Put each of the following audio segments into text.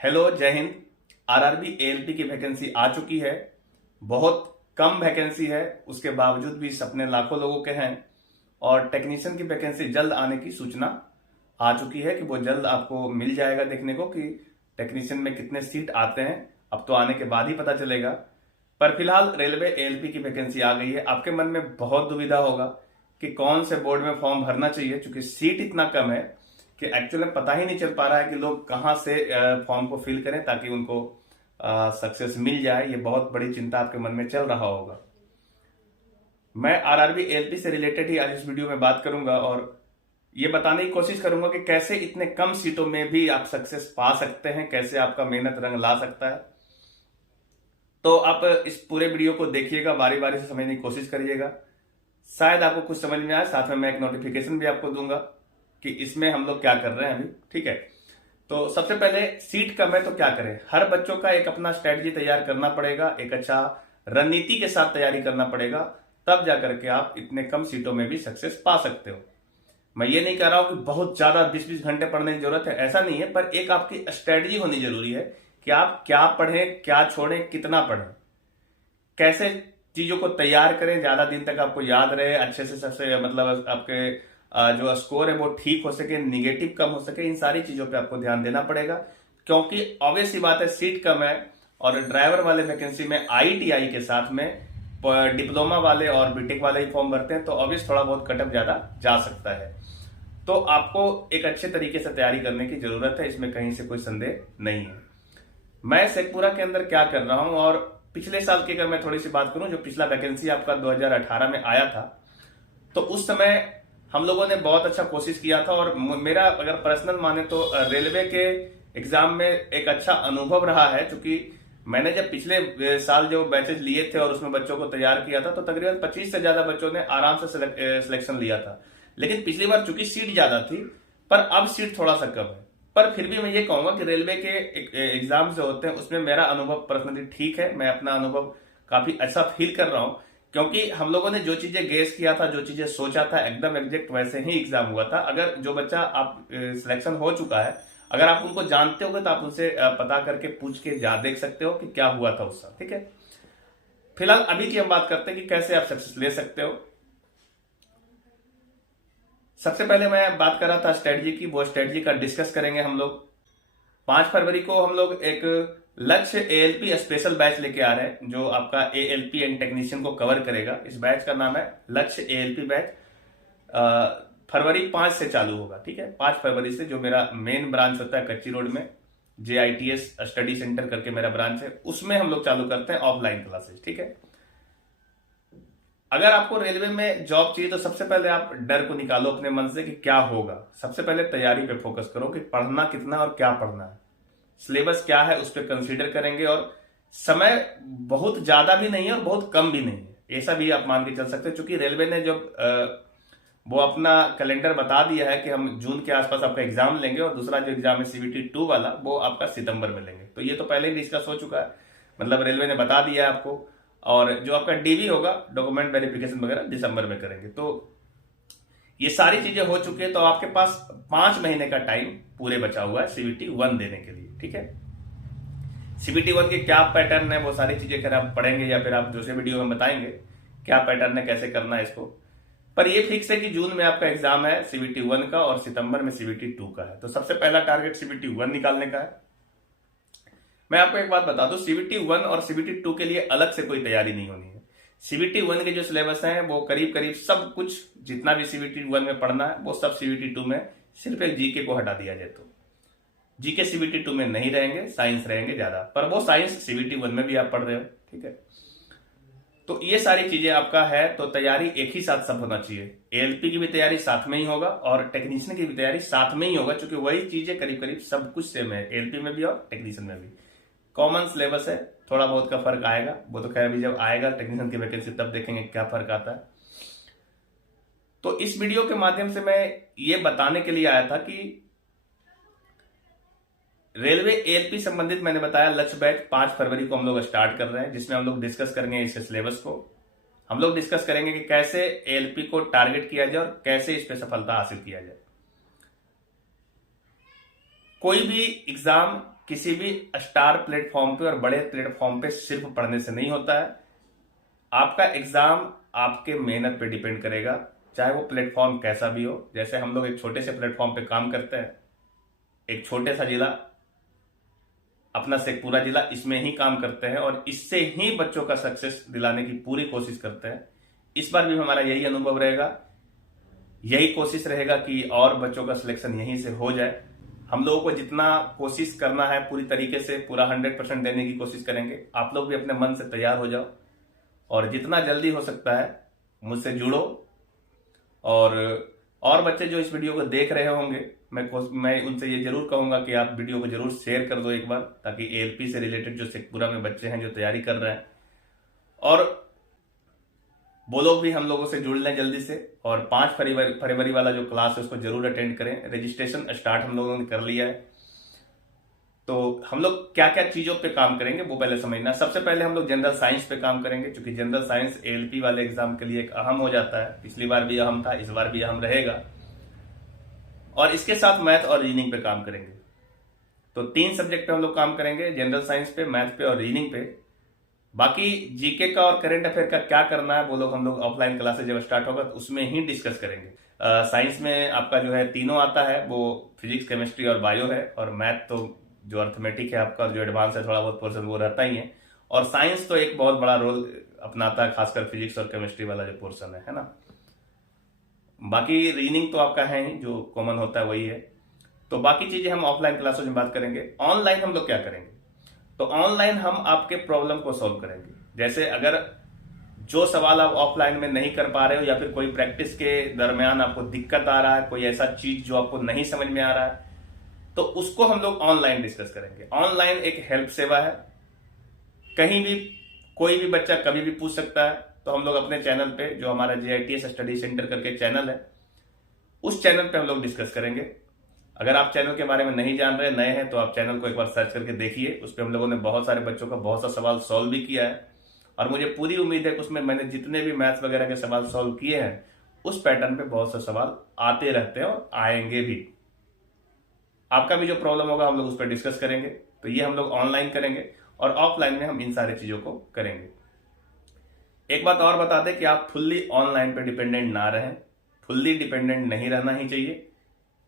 Hello, जय Hind. RRB ALP की vacancy आ चुकी है। बहुत कम वैकेंसी है, उसके बावजूद भी सपने लाखों लोगों के हैं। और टेक्नीशियन की वैकेंसी जल्द आने की सूचना आ चुकी है कि वो जल्द आपको मिल जाएगा देखने को कि टेक्नीशियन में कितने सीट आते हैं। अब तो आने के बाद ही पता चलेगा। पर फिलहाल रेलवे एएलपी की वैकेंसी आ गई है। आपके मन में बहुत दुविधा होगा कि कौन से बोर्ड में फॉर्म भरना चाहिए, क्योंकि सीट इतना कम है कि एक्चुअली पता ही नहीं चल पा रहा है कि लोग कहां से फॉर्म को फिल करें ताकि उनको सक्सेस मिल जाए। ये बहुत बड़ी चिंता आपके मन में चल रहा होगा। मैं आरआरबी एएलपी से रिलेटेड ही आज इस वीडियो में बात करूंगा और ये बताने की कोशिश करूंगा कि कैसे इतने कम सीटों में भी आप सक्सेस पा सकते हैं, कैसे आपका मेहनत रंग ला सकता है। तो आप इस पूरे वीडियो को देखिएगा, बारी बारी से समझने की कोशिश करिएगा। शायद आपको कुछ समझ में आए। साथ में मैं एक नोटिफिकेशन भी आपको दूंगा कि इसमें हम लोग क्या कर रहे हैं अभी। ठीक है, तो सबसे पहले सीट कम है तो क्या करें। हर बच्चों का एक अपना स्ट्रेटजी तैयार करना पड़ेगा, एक अच्छा रणनीति के साथ तैयारी करना पड़ेगा, तब जाकर के आप इतने कम सीटों में भी सक्सेस पा सकते हो। मैं ये नहीं कह रहा हूं कि बहुत ज्यादा 20-20 घंटे पढ़ने की जरूरत है, ऐसा नहीं है। पर एक आपकी स्ट्रेटजी होनी जरूरी है कि आप क्या पढ़ें, क्या छोड़ें, कितना पढ़ें, कैसे चीजों को तैयार करें, ज्यादा दिन तक आपको याद रहे, अच्छे से सबसे मतलब आपके जो स्कोर है वो ठीक हो सके, निगेटिव कम हो सके। इन सारी चीजों पे आपको ध्यान देना पड़ेगा, क्योंकि ऑब्वियस सी बात है सीट कम है। और ड्राइवर वाले वैकेंसी में आईटीआई के साथ में डिप्लोमा वाले और बीटेक वाले ही फॉर्म भरते हैं, तो ऑब्वियस थोड़ा बहुत कटअप ज्यादा जा सकता है। तो आपको एक अच्छे तरीके से तैयारी करने की जरूरत है, इसमें कहीं से कोई संदेह नहीं है। मैं शेखपुरा के अंदर क्या कर रहा हूं, और पिछले साल की अगर मैं थोड़ी सी बात करूं, जो पिछला वैकेंसी आपका 2018 में आया था, तो उस समय हम लोगों ने बहुत अच्छा कोशिश किया था। और मेरा अगर पर्सनल माने तो रेलवे के एग्जाम में एक अच्छा अनुभव रहा है, क्योंकि मैंने जब पिछले साल जो बैचेस लिए थे और उसमें बच्चों को तैयार किया था, तो तकरीबन 25 से ज्यादा बच्चों ने आराम से सिलेक्शन लिया था। लेकिन पिछली बार चूंकि सीट ज्यादा थी, पर अब सीट थोड़ा सा कम है। पर फिर भी मैं ये कहूंगा कि रेलवे के एग्जाम जो होते हैं उसमें मेरा अनुभव पर्सनली ठीक है। मैं अपना अनुभव काफी अच्छा फील कर रहा हूं, क्योंकि हम लोगों ने जो चीजें गेस किया था, जो चीजें सोचा था, एकदम एग्जैक्ट वैसे ही एग्जाम हुआ था। अगर जो बच्चा आप सिलेक्शन हो चुका है, अगर आप उनको जानते हो तो आप उनसे पता करके पूछ के देख सकते हो कि क्या हुआ था उस साल। ठीक है, फिलहाल अभी की हम बात करते हैं कि कैसे आप सक्सेस ले सकते हो। सबसे पहले मैं बात कर रहा था स्ट्रेटजी की, वो स्ट्रेटजी का डिस्कस करेंगे हम लोग। 5 फरवरी को हम लोग एक लक्ष्य एएलपी स्पेशल बैच लेके आ रहे हैं, जो आपका एएलपी एंड टेक्नीशियन को कवर करेगा। इस बैच का नाम है लक्ष्य एएलपी बैच। फरवरी 5 से चालू होगा। ठीक है, 5 फरवरी से। जो मेरा मेन ब्रांच होता है कच्ची रोड में, जेआईटीएस स्टडी सेंटर करके मेरा ब्रांच है, उसमें हम लोग चालू करते हैं ऑफलाइन क्लासेस। ठीक है, अगर आपको रेलवे में जॉब चाहिए तो सबसे पहले आप डर को निकालो अपने मन से कि क्या होगा। सबसे पहले तैयारी पे फोकस करो कि पढ़ना कितना और क्या पढ़ना है, सिलेबस क्या है, उस पर कंसीडर करेंगे। और समय बहुत ज्यादा भी नहीं है और बहुत कम भी नहीं है, ऐसा भी आप मान के चल सकते हो। क्योंकि रेलवे ने जब वो अपना कैलेंडर बता दिया है कि हम जून के आसपास आपका एग्जाम लेंगे, और दूसरा जो एग्जाम है सीबीटी 2 वाला, वो आपका सितंबर में लेंगे। तो ये तो पहले ही डिस्कस हो चुका है, मतलब रेलवे ने बता दिया है आपको। और जो आपका डीवी होगा, डॉक्यूमेंट वेरिफिकेशन वगैरह, दिसंबर में करेंगे। तो ये सारी चीजें हो चुकी है, तो आपके पास 5 महीने का टाइम पूरे बचा हुआ है सीबीटी 1 देने के लिए। ठीक है, सीबीटी 1 के क्या पैटर्न है, वो सारी चीजें फिर आप पढ़ेंगे या फिर आप दूसरे वीडियो में बताएंगे क्या पैटर्न है, कैसे करना है इसको। पर ये फिक्स है कि जून में आपका एग्जाम है सीबीटी 1 का और सितंबर में सीबीटी 2 का है। तो सबसे पहला टारगेट सीबीटी 1 निकालने का है। मैं आपको एक बात बता दूं, सीबीटी 1 और सीबीटी 2 के लिए अलग से कोई तैयारी नहीं होनी है। सीबीटी 1 के जो सिलेबस है वो करीब करीब सब कुछ, जितना भी सीबीटी 1 में पढ़ना है वो सब सीबीटी 2 में, सिर्फ एक जीके को हटा दिया जाए तो। जीके सीबीटी 2 में नहीं रहेंगे, साइंस रहेंगे ज्यादा, पर वो साइंस सीबीटी 1 में भी आप पढ़ रहे हो। ठीक है, तो ये सारी चीजें आपका है। तो तैयारी एक ही साथ सब होना चाहिए। एएलपी की भी तैयारी साथ में ही होगा और टेक्नीशियन की भी तैयारी साथ में ही होगा, क्योंकि वही चीजें करीब करीब सब कुछ सेम है, एएलपी में भी और टेक्नीशियन में भी। कॉमन सिलेबस है, थोड़ा बहुत का फर्क आएगा, वो तो खैर अभी जब आएगा टेक्नीशियन की वैकेंसी तब देखेंगे क्या फर्क आता है। तो इस वीडियो के माध्यम से मैं ये बताने के लिए आया था कि रेलवे एएलपी संबंधित मैंने बताया लक्ष्य बैच 5 फरवरी को हम लोग स्टार्ट कर रहे हैं, जिसमें हम लोग डिस्कस करेंगे इसके सिलेबस को। हम लोग डिस्कस करेंगे कि कैसे एएलपी को टारगेट किया जाए और कैसे इस पे सफलता हासिल किया जाए। कोई भी एग्जाम किसी भी स्टार प्लेटफॉर्म पे और बड़े प्लेटफॉर्म पे सिर्फ पढ़ने से नहीं होता है। आपका एग्जाम आपके मेहनत पे डिपेंड करेगा, चाहे वो प्लेटफॉर्म कैसा भी हो। जैसे हम लोग एक छोटे से प्लेटफॉर्म पे काम करते हैं, एक छोटे सा जिला, अपना शेखपुरा जिला, इसमें ही काम करते हैं और इससे ही बच्चों का सक्सेस दिलाने की पूरी कोशिश करते हैं। इस बार भी हमारा यही अनुभव रहेगा, यही कोशिश रहेगा कि और बच्चों का सिलेक्शन यहीं से हो जाए। हम लोगों को जितना कोशिश करना है पूरी तरीके से पूरा 100% देने की कोशिश करेंगे। आप लोग भी अपने मन से तैयार हो जाओ और जितना जल्दी हो सकता है मुझसे जुड़ो। और बच्चे जो इस वीडियो को देख रहे होंगे, मैं उनसे ये जरूर कहूंगा कि आप वीडियो को जरूर शेयर कर दो एक बार, ताकि एएलपी से रिलेटेड जो शेखपुरा में बच्चे हैं जो तैयारी कर रहे हैं, और वो लोग भी हम लोगों से जुड़ लें जल्दी से। और 5 फरवरी वाला जो क्लास है उसको जरूर अटेंड करें। रजिस्ट्रेशन स्टार्ट हम लोगों ने कर लिया है। तो हम लोग क्या क्या चीजों पे काम करेंगे वो पहले समझना। सबसे पहले हम लोग जनरल साइंस पे काम करेंगे, क्योंकि जनरल साइंस एएलपी वाले एग्जाम के लिए एक अहम हो जाता है। पिछली बार भी अहम था, इस बार भी अहम रहेगा। और इसके साथ मैथ और रीजनिंग पे काम करेंगे। तो 3 सब्जेक्ट पे हम लोग काम करेंगे, जनरल साइंस पे, मैथ पे और रीजनिंग पे। बाकी जीके का और करंट अफेयर का क्या करना है वो लोग हम लोग ऑफलाइन क्लासेस जब स्टार्ट होगा तो उसमें ही डिस्कस करेंगे। साइंस में आपका जो है तीनों आता है, वो फिजिक्स, केमिस्ट्री और बायो है। और मैथ तो जो अर्थमेटिक है आपका, जो एडवांस है थोड़ा बहुत पोर्शन वो रहता ही है। और साइंस तो एक बहुत बड़ा रोल अपनाता है, खासकर फिजिक्स और केमिस्ट्री वाला जो पोर्शन है ना। बाकी रीजनिंग तो आपका है ही, जो कॉमन होता है वही है। तो बाकी चीजें हम ऑफलाइन क्लासों में बात करेंगे। ऑनलाइन हम लोग क्या करेंगे, तो ऑनलाइन हम आपके प्रॉब्लम को सॉल्व करेंगे। जैसे अगर जो सवाल आप ऑफलाइन में नहीं कर पा रहे हो, या फिर कोई प्रैक्टिस के दरमियान आपको दिक्कत आ रहा है, कोई ऐसा चीज जो आपको नहीं समझ में आ रहा है, तो उसको हम लोग ऑनलाइन डिस्कस करेंगे। ऑनलाइन एक हेल्प सेवा है, कहीं भी कोई भी बच्चा कभी भी पूछ सकता है। तो हम लोग अपने चैनल पे, जो हमारा JITS स्टडी सेंटर करके चैनल है, उस चैनल पे हम लोग डिस्कस करेंगे। अगर आप चैनल के बारे में नहीं जान रहे, नए हैं, तो आप चैनल को एक बार सर्च करके देखिए। उस पर हम लोगों ने बहुत सारे बच्चों का बहुत सा सवाल सॉल्व भी किया है। और मुझे पूरी उम्मीद है कि उसमें मैंने जितने भी मैथ्स वगैरह के सवाल सॉल्व किए हैं, उस पैटर्न पे बहुत से सवाल आते रहते हैं और आएंगे भी। आपका भी जो प्रॉब्लम होगा हम लोग उस पर डिस्कस करेंगे। तो ये हम लोग ऑनलाइन करेंगे और ऑफलाइन में हम इन सारी चीजों को करेंगे। एक बात और बता दें कि आप फुल्ली ऑनलाइन पे डिपेंडेंट ना रहें। फुल्ली डिपेंडेंट नहीं रहना ही चाहिए,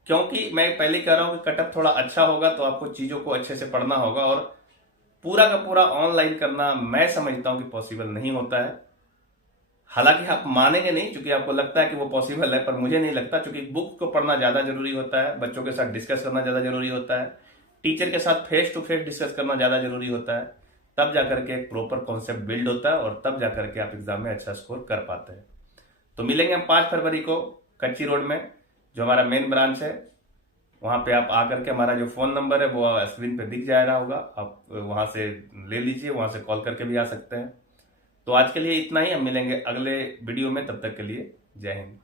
क्योंकि मैं पहले कह रहा हूं कि कटअप थोड़ा अच्छा होगा तो आपको चीजों को अच्छे से पढ़ना होगा। और पूरा का पूरा ऑनलाइन करना मैं समझता हूं कि पॉसिबल नहीं होता है। हालांकि आप मानेंगे नहीं, क्योंकि आपको लगता है कि वो पॉसिबल है, पर मुझे नहीं लगता। क्योंकि बुक को पढ़ना ज्यादा जरूरी होता है, बच्चों के साथ डिस्कस करना ज्यादा जरूरी होता है, टीचर के साथ फेस टू फेस डिस्कस करना ज्यादा जरूरी होता है। तब जाकर के एक प्रॉपर कॉन्सेप्ट बिल्ड होता है और तब जाकर के आप एग्जाम में अच्छा स्कोर कर पाते हैं। तो मिलेंगे हम 5 फरवरी को कच्ची रोड में, जो हमारा मेन ब्रांच है। वहां पे आप आकर के, हमारा जो फोन नंबर है वो स्क्रीन पे दिख जा रहा होगा, आप वहां से ले लीजिए, वहां से कॉल करके भी आ सकते हैं। तो आज के लिए इतना ही, हम मिलेंगे अगले वीडियो में। तब तक के लिए जय हिंद।